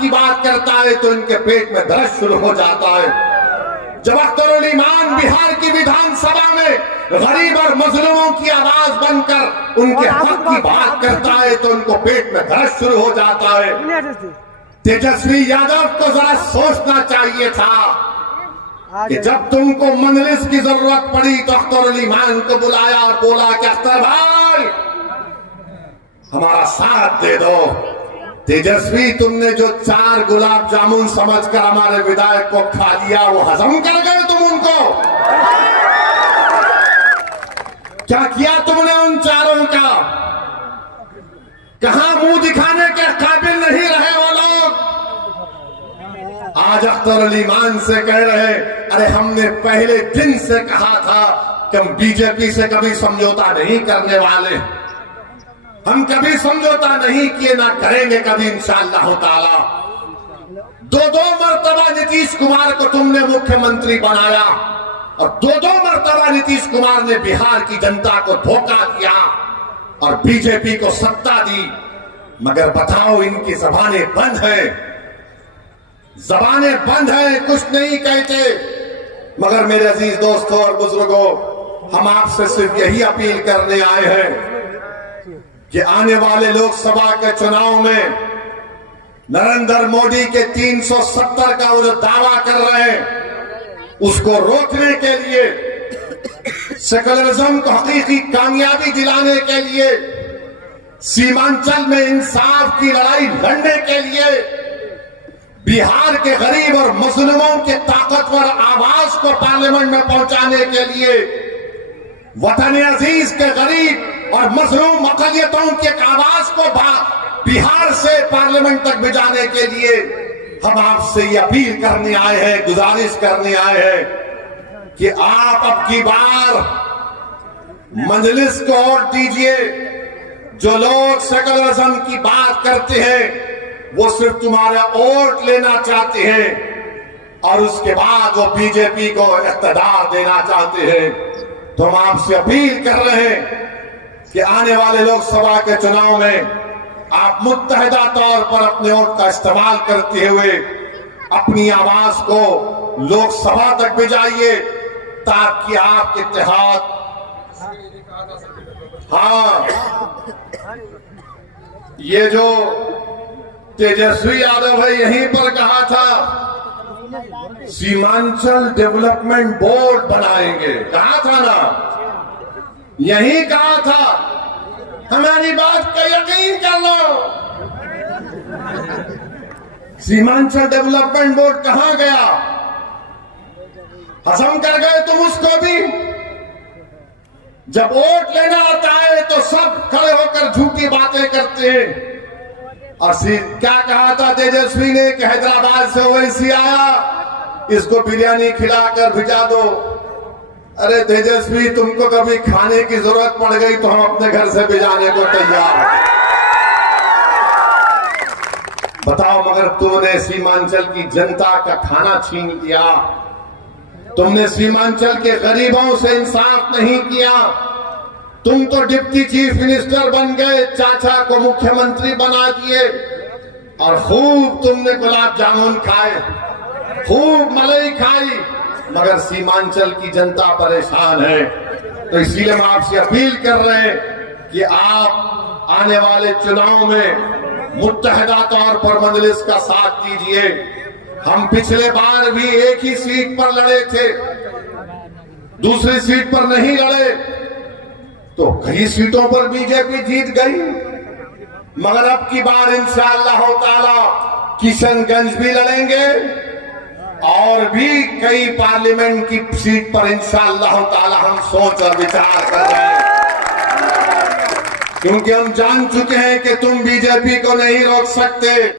की बात करता है तो इनके पेट में दर्द शुरू हो जाता है। जब अख्तरुल ईमान बिहार की विधानसभा में गरीब और मजलूमों की आवाज बनकर उनके हक की बात करता है तो उनको पेट में दर्द शुरू हो जाता है। तेजस्वी यादव को जरा सोचना चाहिए था कि जब तुमको मजलिस की जरूरत पड़ी तो अख्तरुल ईमान को बुलाया और बोला कि अख्तर भाई हमारा साथ दे दो। तेजस्वी तुमने जो 4 गुलाब जामुन समझकर हमारे विधायक को खा लिया वो हजम कर गए तुम उनको। क्या किया तुमने उन 4 का? कहां मुंह दिखाने के काबिल नहीं रहे वो लोग। आज अख्तरुल ईमान से कह रहे अरे हमने पहले दिन से कहा था कि हम बीजेपी से कभी समझौता नहीं करने वाले, हम कभी समझौता नहीं किए, ना करेंगे कभी इंशाअल्लाह ताला। 2 मरतबा नीतीश कुमार को तुमने मुख्यमंत्री बनाया और 2 मरतबा नीतीश कुमार ने बिहार की जनता को धोखा दिया और बीजेपी को सत्ता दी। मगर बताओ इनकी जबानें बंद है, जबानें बंद है, कुछ नहीं कहते। मगर मेरे अजीज दोस्तों और बुजुर्गों, हम आपसे सिर्फ यही अपील करने आए हैं कि आने वाले लोकसभा के चुनाव में नरेंद्र मोदी के 370 का वो जो दावा कर रहे हैं उसको रोकने के लिए, सेकुलरिज्म को हकीकी कामयाबी दिलाने के लिए, सीमांचल में इंसाफ की लड़ाई लड़ने के लिए, बिहार के गरीब और मजलूमों के ताकतवर आवाज को पार्लियामेंट में पहुंचाने के लिए, वतन अजीज के गरीब और मजलूम अकलियतों की आवाज को बिहार से पार्लियामेंट तक भिजाने के लिए हम आपसे ये अपील करने आए हैं, गुजारिश करने आए हैं कि आप अब की बार मजलिस को वोट दीजिए। जो लोग सेकुलरिज्म की बात करते हैं वो सिर्फ तुम्हारा वोट लेना चाहते हैं और उसके बाद वो बीजेपी को इख्तियार देना चाहते हैं। तो हम आपसे अपील कर रहे हैं कि आने वाले लोकसभा के चुनाव में आप मुत्तहिदा तौर पर अपने वोट का इस्तेमाल करते हुए अपनी आवाज को लोकसभा तक भिजाइए ताकि आपके इत्तेहाद, हाँ ये जो तेजस्वी यादव है यहीं पर कहा था सीमांचल डेवलपमेंट बोर्ड बनाएंगे, कहा था ना, यही कहा था। हमारी बात का यकीन कर लो, सीमांचल डेवलपमेंट बोर्ड कहां गया? हजम कर गए तुम उसको भी। जब वोट लेना आता है तो सब खड़े होकर झूठी बातें करते हैं। और क्या कहा था तेजस्वी ने कि हैदराबाद से ओवैसी आया, इसको बिरयानी खिलाकर भिजा दो। अरे तेजस्वी तुमको कभी खाने की जरूरत पड़ गई तो हम अपने घर से भिजाने को तैयार हैं। बताओ, मगर तुमने सीमांचल की जनता का खाना छीन लिया, तुमने सीमांचल के गरीबों से इंसाफ नहीं किया। तुम तो डिप्टी चीफ मिनिस्टर बन गए, चाचा को मुख्यमंत्री बना दिए और खूब तुमने गुलाब जामुन खाए, खूब मलाई खाई, मगर सीमांचल की जनता परेशान है। तो इसीलिए हम आपसे अपील कर रहे हैं कि आप आने वाले चुनाव में मुत्तहिदा तौर पर मजलिस का साथ दीजिए। हम पिछले बार भी एक ही सीट पर लड़े थे, दूसरी सीट पर नहीं लड़े, तो कई सीटों पर बीजेपी जीत गई। मगर अब की बार इंशाअल्लाह ताला किशनगंज भी लड़ेंगे और भी कई पार्लियामेंट की सीट पर इंशाअल्लाह ताला हम सोच और विचार कर रहे हैं, क्योंकि हम जान चुके हैं कि तुम बीजेपी को नहीं रोक सकते।